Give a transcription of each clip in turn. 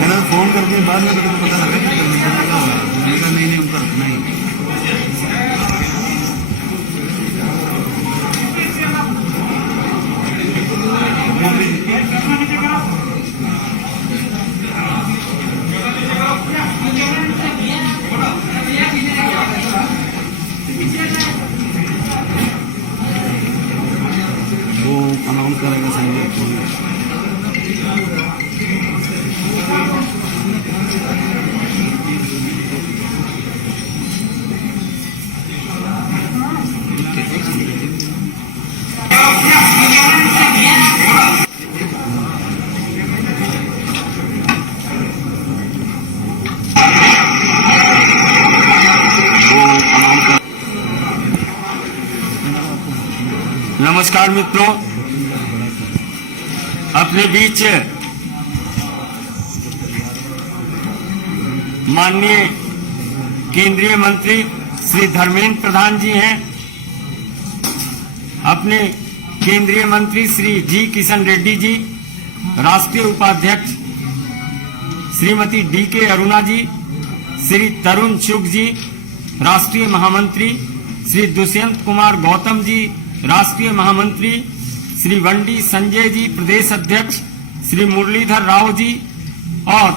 मैंने फोन करके बाद में तो पता लगा कि नहीं उनका रखना ही वो अनाउंस करेगा संजय। नमस्कार मित्रों, अपने बीच माननीय केंद्रीय मंत्री श्री धर्मेंद्र प्रधान जी हैं। अपने केंद्रीय मंत्री श्री जी किशन रेड्डी जी, राष्ट्रीय उपाध्यक्ष श्रीमती डी.के. अरुणा जी, श्री तरुण चुग जी, राष्ट्रीय महामंत्री श्री दुष्यंत कुमार गौतम जी, राष्ट्रीय महामंत्री श्री वंडी संजय जी, प्रदेश अध्यक्ष श्री मुरलीधर राव जी और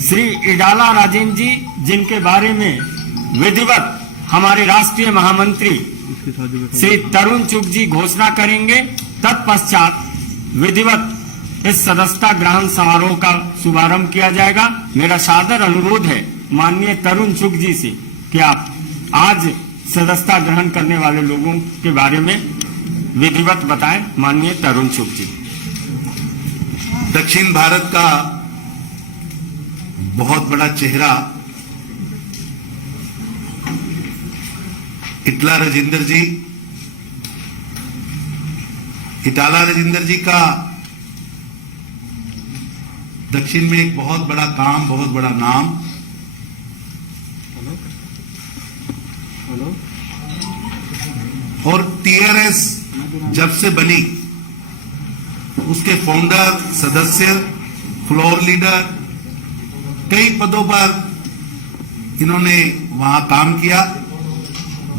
श्री इडाला राजेंद्र जी, जिनके बारे में विधिवत हमारे राष्ट्रीय महामंत्री श्री तरुण चुग जी घोषणा करेंगे। तत्पश्चात विधिवत इस सदस्यता ग्रहण समारोह का शुभारंभ किया जाएगा। मेरा सादर अनुरोध है माननीय तरुण चुग जी से कि आप आज सदस्यता ग्रहण करने वाले लोगों के बारे में विधिवत बताएं। माननीय तरुण चुग जी। दक्षिण भारत का बहुत बड़ा चेहरा इटाला राजेंद्र जी का दक्षिण में एक बहुत बड़ा काम, बहुत बड़ा नाम। और टीआरएस जब से बनी उसके फाउंडर, सदस्य, फ्लोर लीडर, कई पदों पर इन्होंने वहां काम किया।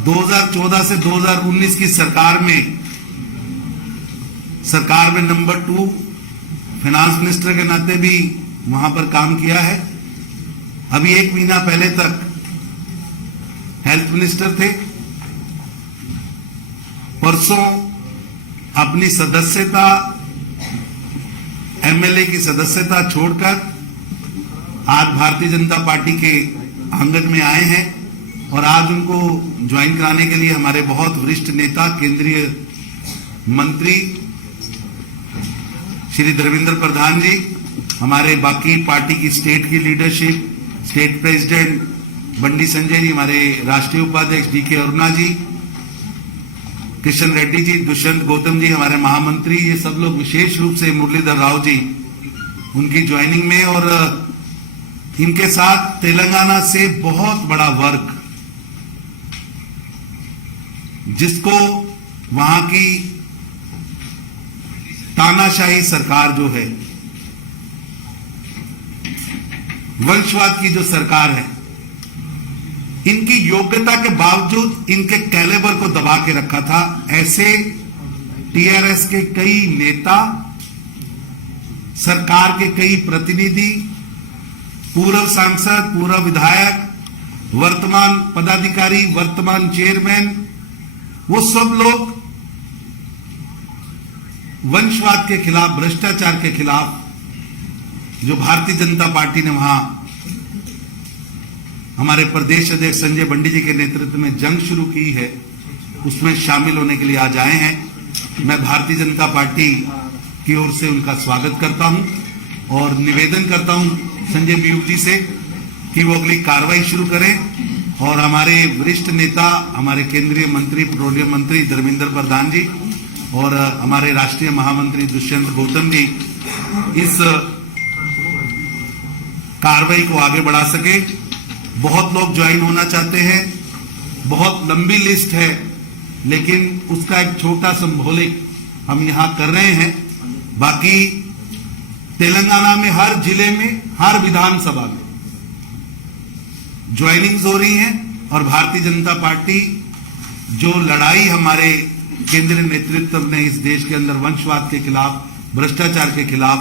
2014 से 2019 की सरकार में नंबर 2 फाइनेंस मिनिस्टर के नाते भी वहां पर काम किया है। अभी 1 महीना पहले तक हेल्थ मिनिस्टर थे। परसों अपनी सदस्यता, एमएलए की सदस्यता छोड़कर आज भारतीय जनता पार्टी के आंगन में आए हैं और आज उनको ज्वाइन कराने के लिए हमारे बहुत वरिष्ठ नेता, केंद्रीय मंत्री श्री धर्मेंद्र प्रधान जी, हमारे बाकी पार्टी की स्टेट की लीडरशिप, स्टेट प्रेसिडेंट बंडी संजय जी, हमारे राष्ट्रीय उपाध्यक्ष डी.के. अरुणा जी, किशन रेड्डी जी, दुष्यंत गौतम जी, हमारे महामंत्री, ये सब लोग, विशेष रूप से मुरलीधर राव जी, उनकी ज्वाइनिंग में, और इनके साथ तेलंगाना से बहुत बड़ा वर्ग, जिसको वहां की तानाशाही सरकार जो है, वंशवाद की जो सरकार है, इनकी योग्यता के बावजूद इनके कैलेबर को दबा के रखा था। ऐसे टीआरएस के कई नेता, सरकार के कई प्रतिनिधि, पूर्व सांसद, पूर्व विधायक, वर्तमान पदाधिकारी, वर्तमान चेयरमैन, वो सब लोग वंशवाद के खिलाफ, भ्रष्टाचार के खिलाफ जो भारतीय जनता पार्टी ने वहां हमारे प्रदेश अध्यक्ष संजय बंडी जी के नेतृत्व में जंग शुरू की है, उसमें शामिल होने के लिए आज आए हैं। मैं भारतीय जनता पार्टी की ओर से उनका स्वागत करता हूं और निवेदन करता हूं संजय बीयू जी से कि वो अगली कार्रवाई शुरू करें और हमारे वरिष्ठ नेता, हमारे केंद्रीय मंत्री, पेट्रोलियम मंत्री धर्मेंद्र प्रधान जी और हमारे राष्ट्रीय महामंत्री दुष्यंत गौतम जी इस कार्रवाई को आगे बढ़ा सके। बहुत लोग ज्वाइन होना चाहते हैं, बहुत लंबी लिस्ट है, लेकिन उसका एक छोटा सिंबॉलिक हम यहाँ कर रहे हैं। बाकी तेलंगाना में हर जिले में, हर विधानसभा में ज्वाइनिंग्स हो रही हैं और भारतीय जनता पार्टी जो लड़ाई हमारे केंद्रीय नेतृत्व ने इस देश के अंदर वंशवाद के खिलाफ, भ्रष्टाचार के खिलाफ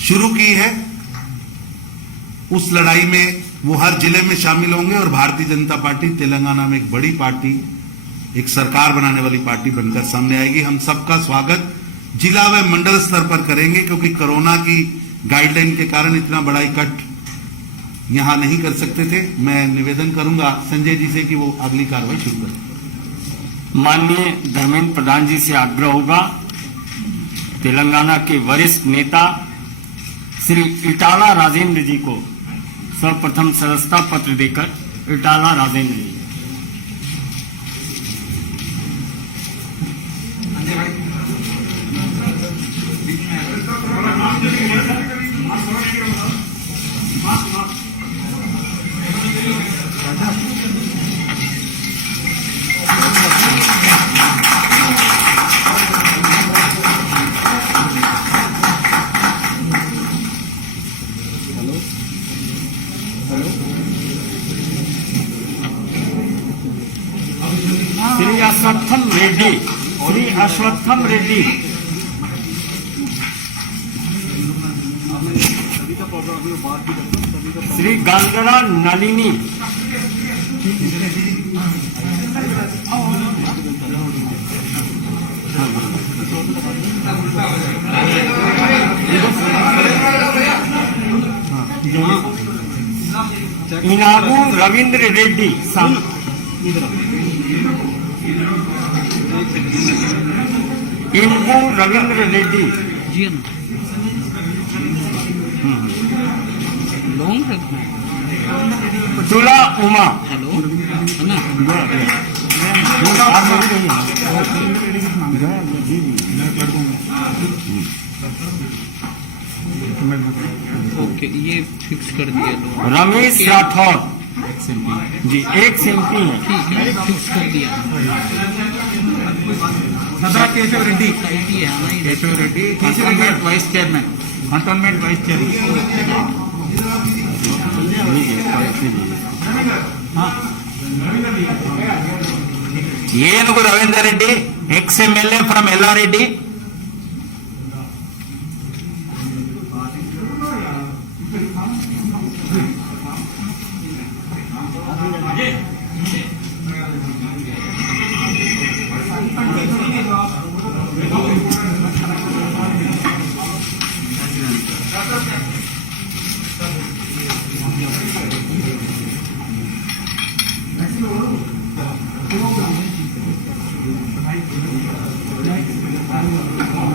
शुरू की है, उस लड़ाई में वो हर जिले में शामिल होंगे और भारतीय जनता पार्टी तेलंगाना में एक बड़ी पार्टी, एक सरकार बनाने वाली पार्टी बनकर सामने आएगी। हम सबका स्वागत जिला व मंडल स्तर पर करेंगे, क्योंकि कोरोना की गाइडलाइन के कारण इतना बड़ा इकट्ठ यहां नहीं कर सकते थे। मैं निवेदन करूंगा संजय जी से कि वो अगली कार्रवाई शुरू करें। माननीय धर्मेंद्र प्रधान जी से आग्रह होगा तेलंगाना के वरिष्ठ नेता श्री इटाला राजेंद्र जी को सर्वप्रथम सदस्यता पत्र देकर, इटाला राजेंद्र जी। श्री अश्वत्थम रेड्डी, श्री अश्वत्थम रेड्डी, श्री गंगरा नलिनी, इनागू रविंद्र रेड्डी, इनगू रविंद्र रेड्डी, तुला उमा, ओके, ये फिक्स कर दिया लोग। रमेश राठौर जी, एक सिंपी है, ठीक है, फिक्स कर दिया। Keshav Reddy, Keshav Reddy cantonment vice chairman, cantonment vice chairman. Enugu Ravinder Reddy, ex MLA from Yellareddy.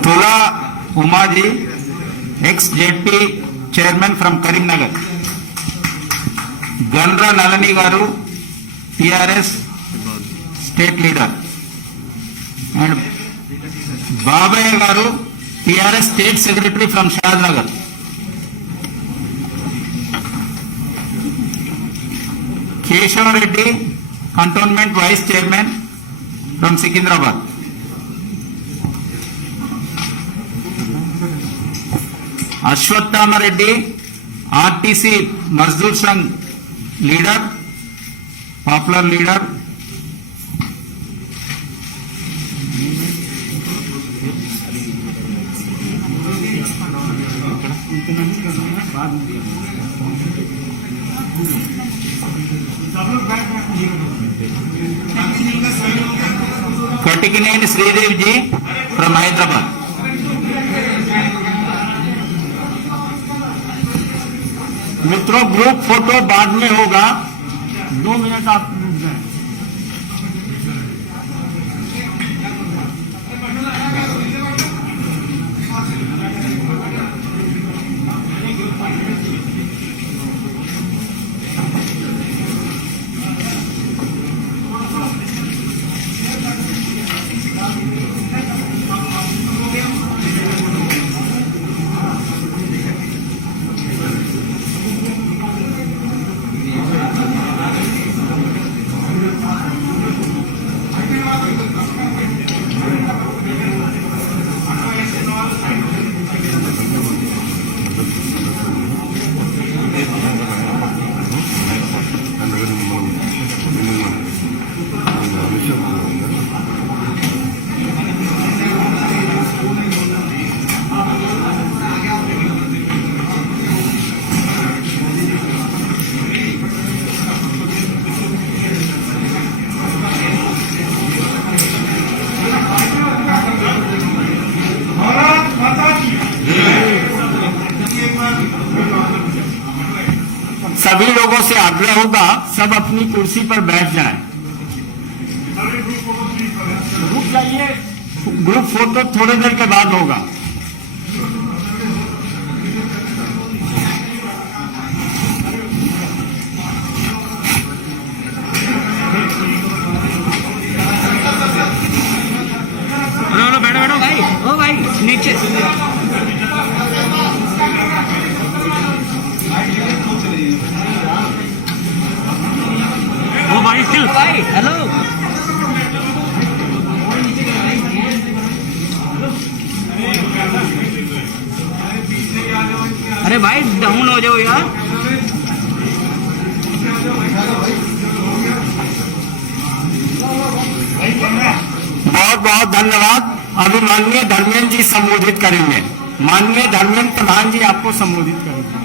Tula Umaji, ex ZP chairman from Karimnagar. Gandra Nalini garu, TRS state leader. And Babaiah garu, TRS state secretary from Shadnagar. Keshav Reddy, cantonment vice chairman from Secunderabad. Ashwathama Reddy, RTC Mazdoor Sangh leader, popular leader. Katikineni Sridev ji from Hyderabad. मित्रों, group photo बाद में होगा, 2 मिनट आप रुक जाएं। सभी लोगों से आग्रह होगा सब अपनी कुर्सी पर बैठ जाएं। रुक जाइए, ग्रुप फोटो थोड़ी देर के बाद होगा। बैठो बैठो भाई, ओ भाई नीचे। ओ भाई स्टिल भाई, हेलो। अरे भाई डाउन हो जाओ यार। बहुत बहुत धन्यवाद। अभी माननीय धर्मेंद्र जी संबोधित करेंगे। माननीय धर्मेंद्र प्रधान जी आपको संबोधित करेंगे।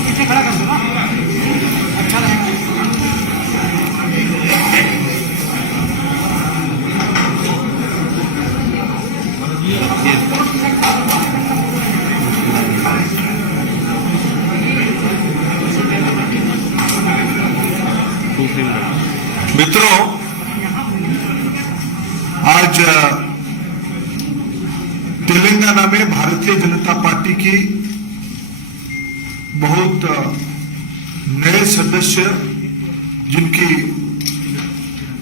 पीछे खड़ा कर दो ना, अच्छा रहेगा। मित्रों, आज तेलंगाना में भारतीय जनता पार्टी की बहुत नए सदस्य, जिनकी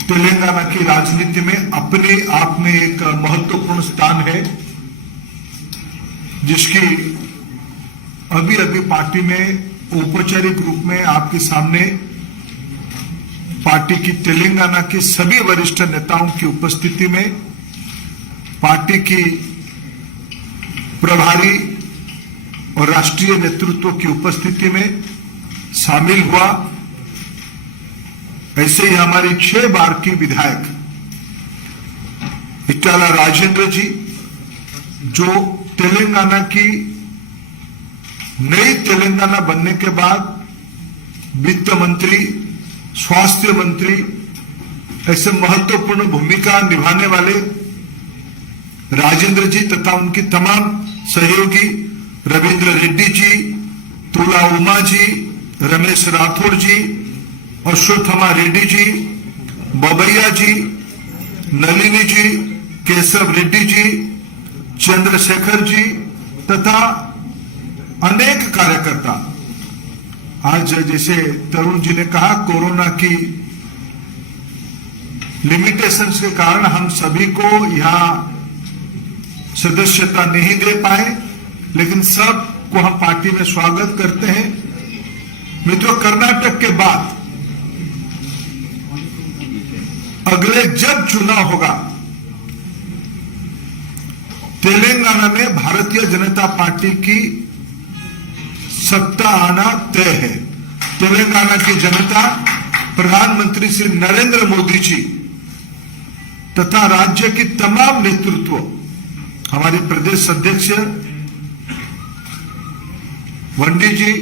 तेलंगाना की राजनीति में अपने आप में एक महत्वपूर्ण स्थान है, जिसकी अभी अभी पार्टी में औपचारिक रूप में आपके सामने पार्टी की तेलंगाना के सभी वरिष्ठ नेताओं की उपस्थिति में, पार्टी की प्रभारी और राष्ट्रीय नेतृत्व की उपस्थिति में शामिल हुआ। ऐसे ही हमारी 6 बार की विधायक इटाला राजेंद्र जी, जो तेलंगाना की नई तेलंगाना बनने के बाद वित्त मंत्री, स्वास्थ्य मंत्री, ऐसे महत्वपूर्ण भूमिका निभाने वाले राजेंद्र जी तथा उनकी तमाम सहयोगी रविंद्र रेड्डी जी, तुला उमा जी, रमेश राठौर जी, अश्वत्थमा रेड्डी जी, बबैया जी, नलिनी जी, केशव रेड्डी जी, चंद्रशेखर जी तथा अनेक कार्यकर्ता। आज जैसे तरुण जी ने कहा, कोरोना की लिमिटेशंस के कारण हम सभी को यहां सदस्यता नहीं दे पाए, लेकिन सबको हम पार्टी में स्वागत करते हैं। मित्रों, कर्नाटक के बाद अगले जब चुनाव होगा, तेलंगाना में भारतीय जनता पार्टी की सत्ता आना तय है। तेलंगाना की जनता प्रधानमंत्री श्री नरेंद्र मोदी जी तथा राज्य की तमाम नेतृत्व, हमारे प्रदेश अध्यक्ष वंडी जी,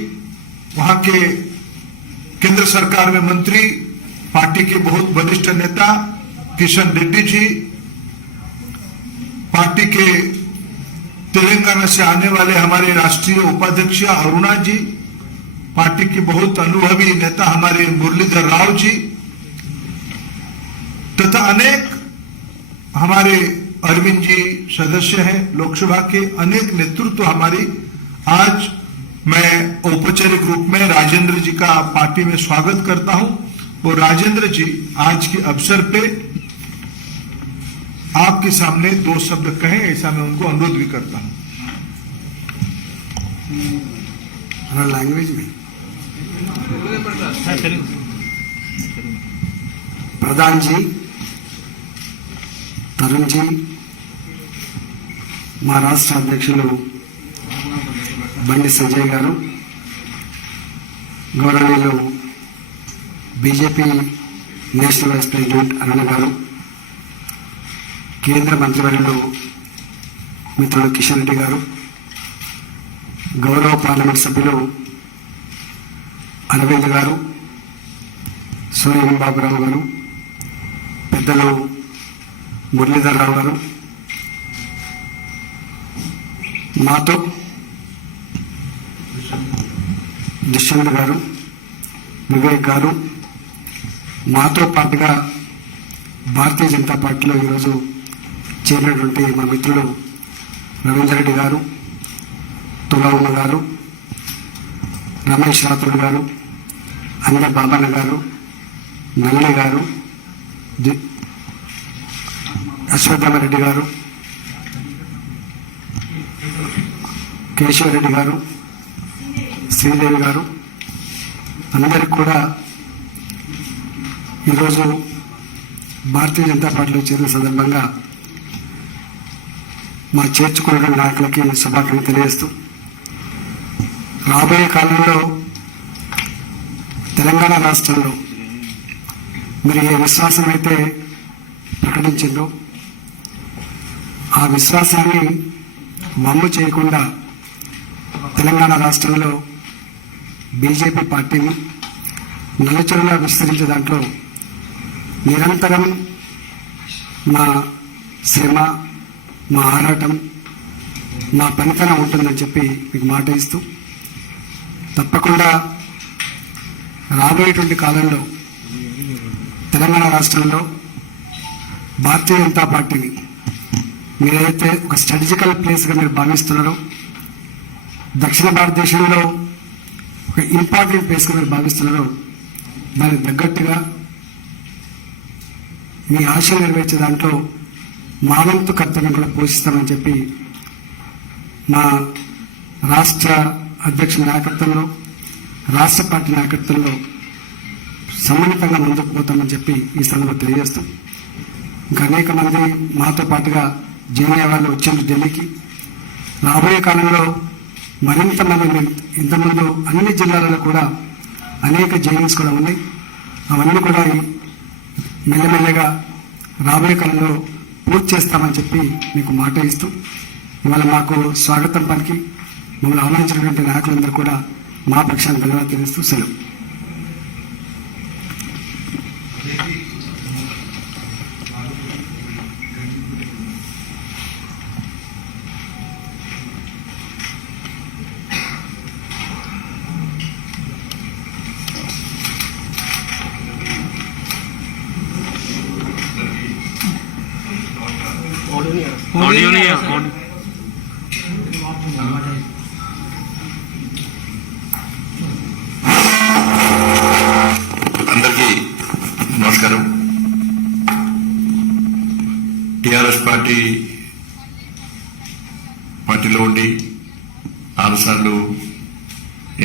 वहां के केंद्र सरकार में मंत्री, पार्टी के बहुत वरिष्ठ नेता किशन रेड्डी जी, पार्टी के तेलंगाना से आने वाले हमारे राष्ट्रीय उपाध्यक्ष अरुणा जी, पार्टी के बहुत अनुभवी नेता हमारे मुरलीधर राव जी तथा अनेक हमारे अरविंद जी सदस्य हैं लोकसभा के, अनेक नेतृत्व हमारी। आज मैं औपचारिक रूप में राजेंद्र जी का पार्टी में स्वागत करता हूं और राजेंद्र जी आज के अवसर पे आपके सामने 2 शब्द कहें, ऐसा मैं उनको अनुरोध भी करता हूं। लैंग्वेज में प्रधान जी, तरुण जी, మా రాష్ట్ర అధ్యక్షులు బండి సంజయ్ గారు, గౌరవనీయులు బీజేపీ నేషనల్ వైస్ ప్రెసిడెంట్ అరుణ గారు, కేంద్ర మంత్రివర్యులు మిత్రులు కిషన్ రెడ్డి గారు, గౌరవ పార్లమెంట్ సభ్యులు అరవింద్ గారు, సోయం బాబురావు గారు, పెద్దలు మురళీధర్ రావు గారు, మాతో దుష్యంత్ గారు, వివేక్ గారు, మాతో పాటుగా భారతీయ జనతా పార్టీలో ఈరోజు చేరినటువంటి మా మిత్రులు రవీందర్ రెడ్డి గారు, తులవమ్మ గారు, రమేష్ రాథోడ్ గారు, అంగ బాబన్న గారు, నల్లి గారు, అశ్వత్థామరెడ్డి గారు, కేశవరెడ్డి గారు, శ్రీదేవి గారు, అందరికి కూడా ఈరోజు భారతీయ జనతా పార్టీలో చేరిన సందర్భంగా మా చేర్చుకున్న నాయకులకి శుభాకాంక్షలు తెలియజేస్తూ, రాబోయే కాలంలో తెలంగాణ రాష్ట్రంలో మీరు ఏ విశ్వాసం అయితే ప్రకటించిందో ఆ విశ్వాసాన్ని వమ్ము చేయకుండా తెలంగాణ రాష్ట్రంలో బీజేపీ పార్టీని నలుచరులా విస్తరించే దాంట్లో నిరంతరం మా శ్రమ, మా ఆరాటం, మా పనితనం ఉంటుందని చెప్పి మీకు మాట ఇస్తూ, తప్పకుండా రాబోయేటువంటి కాలంలో తెలంగాణ రాష్ట్రంలో భారతీయ జనతా పార్టీని మీరైతే ఒక స్ట్రాటజికల్ ప్లేస్గా మీరు భావిస్తున్నారో, దక్షిణ భారతదేశంలో ఒక ఇంపార్టెంట్ ప్లేస్గా మీరు భావిస్తున్నారో, దానికి తగ్గట్టుగా మీ ఆశలు నెరవేర్చే దాంట్లో మా వంతు కర్తవ్యం కూడా పోషిస్తామని చెప్పి మా రాష్ట్ర అధ్యక్షుల నాయకత్వంలో, రాష్ట్ర పార్టీ నాయకత్వంలో సమ్మిళితంగా ముందుకు పోతామని చెప్పి ఈ సందర్భంగా తెలియజేస్తాం. ఇంకా అనేక మంది మాతో పాటుగా జాయిన్ అయ్యే వాళ్ళు వచ్చారు ఢిల్లీకి. రాబోయే కాలంలో మరింత మంది, ఇంతకుముందు అన్ని జిల్లాలలో కూడా అనేక జాయినింగ్స్ కూడా ఉన్నాయి. అవన్నీ కూడా మెల్లమెల్లగా రాబోయే కాలంలో పూర్తి చేస్తామని చెప్పి మీకు మాట ఇస్తూ, ఇవాళ మాకు స్వాగతం పలికి మమ్మల్ని ఆహ్వానించినటువంటి నాయకులందరూ కూడా మా పక్షాన్ని ధన్యవాదాలు తెలుస్తూ సెలవు. అందరికీ నమస్కారం. టిఆర్ఎస్ పార్టీలో ఉండి 6 సార్లు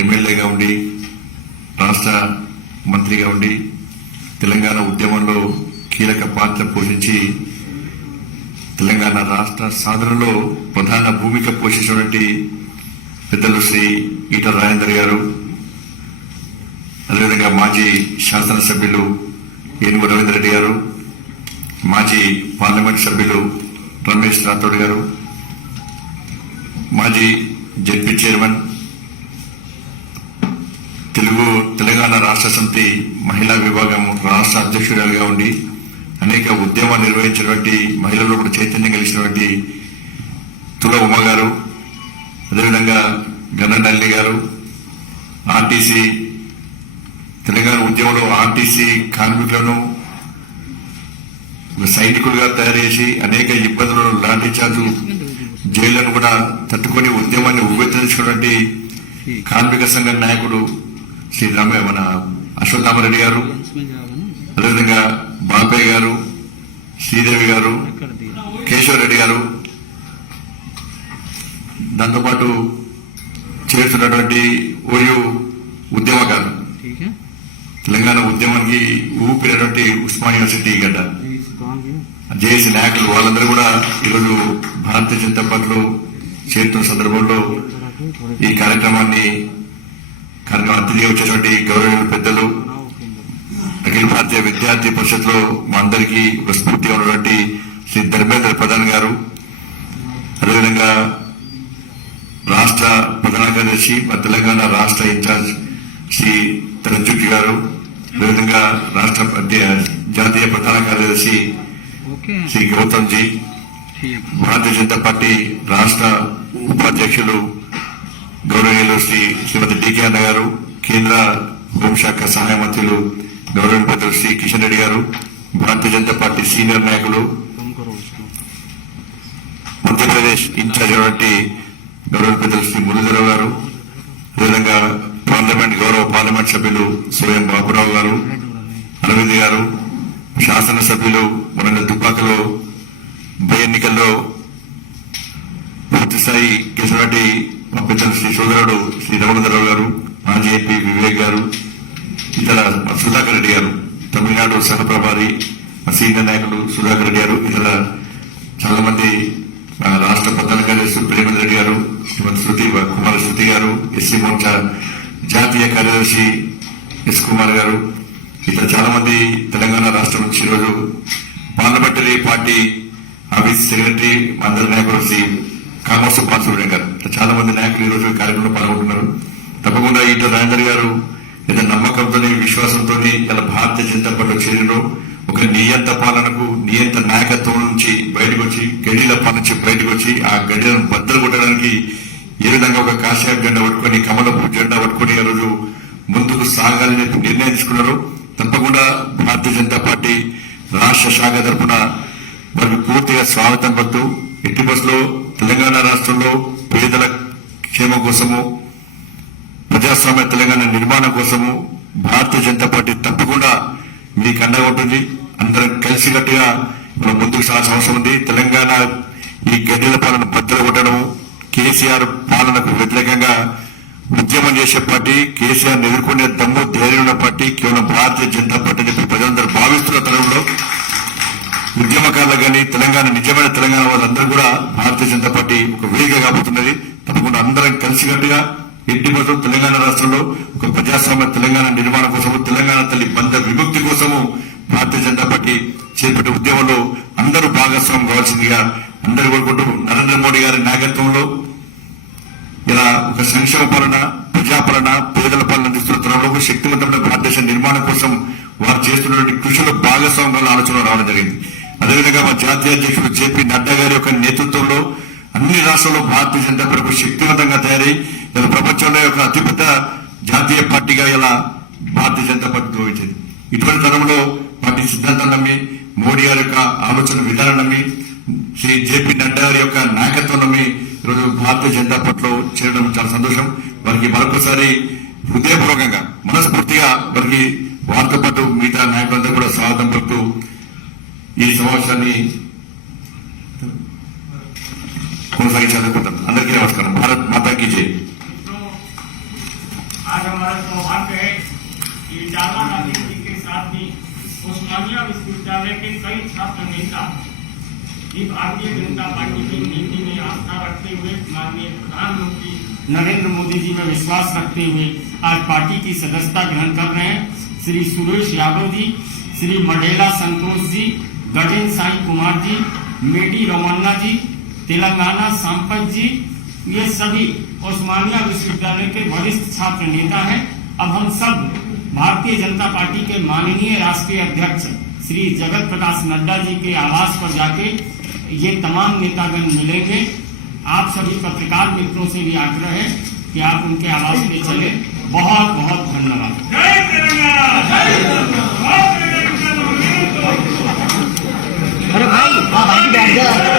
ఎమ్మెల్యేగా ఉండి రాష్ట్ర మంత్రిగా ఉండి తెలంగాణ ఉద్యమంలో కీలక పాత్ర పోషించి తెలంగాణ రాష్ట్ర సాధనలో ప్రధాన భూమిక పోషించినటువంటి పెద్దలు శ్రీ ఈటల రాజేందర్ గారు, అదేవిధంగా మాజీ శాసనసభ్యులు ఏనుగు రవీందర్ రెడ్డి గారు, మాజీ పార్లమెంట్ సభ్యులు రమేష్ రాథోడ్ గారు, మాజీ జెడ్పీ చైర్మన్, తెలంగాణ రాష్ట్ర సమితి మహిళా విభాగం రాష్ట్ర అధ్యక్షురాలుగా ఉండి అనేక ఉద్యమాలు నిర్వహించినటువంటి, మహిళల్లో కూడా చైతన్యం కలిగినటువంటి తుల ఉమ్మ గారు, అదేవిధంగా గన్ననల్లి గారు, ఆర్టీసీ తెలంగాణ ఉద్యమంలో ఆర్టీసీ కార్మికులను ఒక సైనికులుగా తయారు చేసి అనేక ఇబ్బందులను, లాఠీ చార్జు, జైళ్లను కూడా తట్టుకొని ఉద్యమాన్ని ఉవ్వెత్తించుకున్నటువంటి కార్మిక సంఘ నాయకుడు శ్రీ మన అశ్వత్థామరెడ్డి గారు, అదేవిధంగా బాపయ్య గారు, శ్రీదేవి గారు, కేశవరెడ్డి గారు, దాంతోపాటు చేరుతున్నటువంటి ఓయూ ఉద్యమకారులు, తెలంగాణ ఉద్యమానికి ఊపినటువంటి ఉస్మాన్ యూనివర్సిటీ గడ్డ జేఏసీ నాయకులు, వాళ్ళందరూ కూడా ఈరోజు భారతీయ జనతా పార్టీలో చేరుతున్న సందర్భంలో ఈ కార్యక్రమాన్ని అతిథిగా వచ్చేటువంటి గౌరవ పెద్దలు, అఖిల భారతీయ విద్యార్థి పరిషత్ లో మా అందరికీ ఒక స్ఫూర్తిగా ఉన్నటువంటి శ్రీ ధర్మేంద్ర ప్రధాన్ గారు, అదేవిధంగా రాష్ట్ర ప్రధాన కార్యదర్శి, మా తెలంగాణ రాష్ట్ర ఇన్ఛార్జ్ శ్రీ తరంజుకి గారు, అదేవిధంగా రాష్ట్ర జాతీయ ప్రధాన కార్యదర్శి ఓకే శ్రీ గౌతమ్ జీ, భారతీయ జనతా పార్టీ రాష్ట్ర ఉపాధ్యక్షులు గౌరవనీయులు శ్రీమతి డికే అన్న గారు, కేంద్ర హోంశాఖ సహాయ మంత్రులు గౌరవనీయ పెద్దలు శ్రీ కిషన్ రెడ్డి గారు, భారతీయ జనతా పార్టీ సీనియర్ నాయకులు, మధ్యప్రదేశ్ ఇన్ఛార్జ్ అయినటువంటి గౌరవ పెద్దలు శ్రీ మురళీధరరావు గారు, అదేవిధంగా గౌరవ పార్లమెంట్ సభ్యులు సోయం బాబురావు గారు, అరవింద్ గారు, శాసనసభ్యులు మన దుబ్బాకలో ఉప ఎన్నికల్లో పూర్తి స్థాయి గెలిచినటువంటి మా పెద్దలు శ్రీ సోదరుడు శ్రీ రమణధరరావు గారు, మాజీ ఎంపీ వివేక్ గారు, ఇతర సుధాకర్ రెడ్డి గారు, తమిళనాడు సహప్రభారి సీనియర్ నాయకులు సుధాకర్ రెడ్డి గారు, ఇతర చాలా మంది రాష్ట్ర ప్రధాన కార్యదర్శి ప్రేమేంద్ర రెడ్డి గారు, శ్రీమతి కుమార శృతి గారు, ఎస్సీ మోర్చా జాతీయ కార్యదర్శి ఎస్ కుమార్ గారు, ఇతర చాలా మంది తెలంగాణ రాష్ట్రం నుంచి ఈరోజు పార్లమెంటరీ పార్టీ ఆఫీస్ సెక్రటరీ అందరి నాయకులు శ్రీ కామర్స్ బాలసుబ్రహ్మణ్యం గారు, చాలా మంది నాయకులు ఈరోజు ఈ కార్యక్రమంలో పాల్గొంటున్నారు. తప్పకుండా ఈటల రాజేందర్ గారు ఏదో నమ్మకంతో విశ్వాసంతో ఇలా భారతీయ జనతా పార్టీలో చేరినో ఒక నియంత పాలనకు నియంత నాయకత్వం నుంచి బయటకు వచ్చి గడిల పాలన నుంచి బయటకు వచ్చి ఆ గడిలను బద్దలు కొట్టడానికి ఏ విధంగా ఒక కాషాయ జెండా పట్టుకొని కమలపు జెండా పట్టుకొని ఈ రోజు ముందుకు సాగాలని నిర్ణయం తీసుకున్నారు. తప్పకుండా భారతీయ జనతా పార్టీ రాష్ట్ర శాఖ తరఫున వారికి పూర్తిగా స్వాగతం పడుతూ ఎట్టి బస్సులో తెలంగాణ రాష్ట్రంలో పేదల క్షేమం కోసము ప్రజాస్వామ్య తెలంగాణ నిర్మాణం కోసము భారతీయ జనతా పార్టీ తప్పకుండా మీకు అండగా ఉంటుంది. అందరం కలిసికట్టుగా మనం ముందుకు సాగాల్సిన అవసరం ఉంది. తెలంగాణ ఈ గడ్డల పాలన బద్దలు కొట్టడం, కేసీఆర్ పాలనకు వ్యతిరేకంగా ఉద్యమం చేసే పార్టీ, కేసీఆర్ ఎదుర్కొనే దమ్ము ధైర్యం ఉన్న పార్టీ కేవలం భారతీయ జనతా పార్టీ చెప్పి ప్రజలందరూ భావిస్తున్న తరంలో ఉద్యమకారులు కానీ తెలంగాణ నిజమైన తెలంగాణ వాళ్ళందరూ కూడా భారతీయ జనతా పార్టీ ఒక వేదిక కాబోతున్నది. తప్పకుండా అందరం కలిసికట్టుగా ఎట్టి కోసం తెలంగాణ రాష్ట్రంలో ఒక ప్రజాస్వామ్య తెలంగాణ నిర్మాణం కోసము, తెలంగాణ తల్లి బంధ విముక్తి కోసము భారతీయ జనతా పార్టీ చేపట్టే ఉద్యమంలో అందరూ భాగస్వామ్యం కావాల్సిందిగా అందరూ కోరుకుంటూ నరేంద్ర మోడీ గారి నాయకత్వంలో ఇలా ఒక సంక్షేమ పాలన, ప్రజాపాలన, పేదల పాలన అందిస్తున్న తరంలో ఒక శక్తివంతమైన భారతదేశ నిర్మాణం కోసం వారు చేస్తున్నటువంటి కృషిలో భాగస్వామ్యాల ఆలోచన రావడం జరిగింది. అదేవిధంగా మా జాతీయ అధ్యక్షుడు జేపీ నడ్డా గారి యొక్క నేతృత్వంలో అన్ని రాష్ట్రాల్లో భారతీయ జనతా పార్టీ శక్తివంతంగా తయారై ఇలా ప్రపంచంలో ఒక అతిపెద్ద జాతీయ పార్టీగా ఇలా భారతీయ జనతా పార్టీ గౌరవించింది. ఇటువంటి తరంలో పార్టీ సిద్ధాంతాలు నమ్మి, మోడీ గారి యొక్క ఆలోచన విధానం నమ్మి, శ్రీ జేపీ నడ్డా గారి యొక్క నాయకత్వం నమ్మి ఈరోజు భారతీయ జనతా పార్టీలో చేరడం చాలా సంతోషం. వారికి మరొకసారి హృదయపూర్వకంగా మనస్ఫూర్తిగా వారికి వారితో పాటు మిగతా నాయకులందరూ కూడా స్వాగతం పలుకుతూ ఈ సమావేశాన్ని కొనసాగించాలనుకుంటాం. అందరికీ నమస్కారం. భారత్ మాతాకి జై. आज हमारा सौभाग्य है कि जामा गांधी जी के साथ ही उस्मानिया विश्वविद्यालय के कई छात्र नेता ये भारतीय जनता पार्टी की नीति में आस्था रखते हुए माननीय प्रधानमंत्री नरेंद्र मोदी जी में विश्वास रखते हुए आज पार्टी की सदस्यता ग्रहण कर रहे हैं. श्री सुरेश यादव जी, श्री मडेला संतोष जी, गजेंद्र साई कुमार जी, मेडी रमन्ना जी, तेलंगाना संपत जी, ये सभी उस्मानिया विश्वविद्यालय के वरिष्ठ छात्र नेता हैं. अब हम सब भारतीय जनता पार्टी के माननीय राष्ट्रीय अध्यक्ष श्री जगत प्रकाश नड्डा जी के आवास पर जाके ये तमाम नेतागण मिलेंगे. आप सभी पत्रकार मित्रों से भी आग्रह है कि आप उनके आवास पे चले. बहुत बहुत धन्यवाद. जय तेलंगाना. अरे भाई बैठ जा.